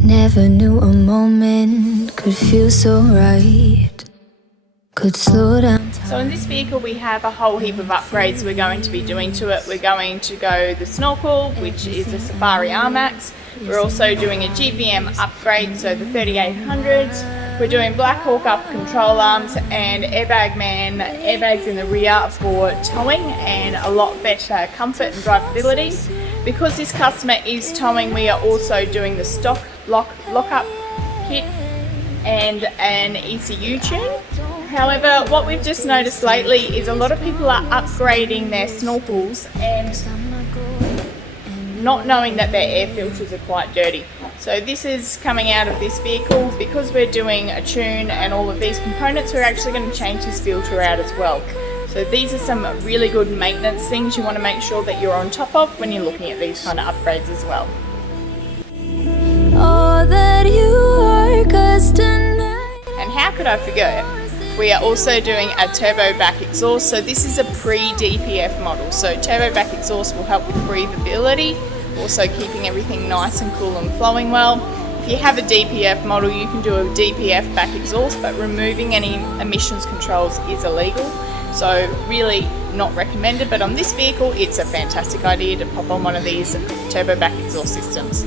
Never knew a moment could feel so right, could slow down time. So in this vehicle we have a whole heap of upgrades we're going to be doing to it. We're going to go the snorkel, which is a Safari Armax. We're also doing a GPM upgrade, so the 3800s. We're doing Black Hawk up control arms and Airbag Man airbags in the rear for towing and a lot better comfort and drivability. Because this customer is towing, we are also doing the Stocklock lockup kit and an ECU tune. However, what we've just noticed lately is a lot of people are upgrading their snorkels and not knowing that their air filters are quite dirty. So this is coming out of this vehicle. Because we're doing a tune and all of these components, we're actually going to change this filter out as well. So these are some really good maintenance things you want to make sure that you're on top of when you're looking at these kind of upgrades as well. All that you are, 'cause tonight. And how could I forget? We are also doing a turbo back exhaust. So this is a pre-DPF model. So turbo back exhaust will help with breathability, also keeping everything nice and cool and flowing well. If you have a DPF model, you can do a DPF back exhaust, but removing any emissions controls is illegal. So really not recommended, but on this vehicle, it's a fantastic idea to pop on one of these turbo back exhaust systems.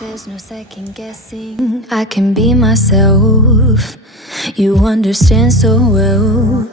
There's no second guessing, I can be myself. You understand so well.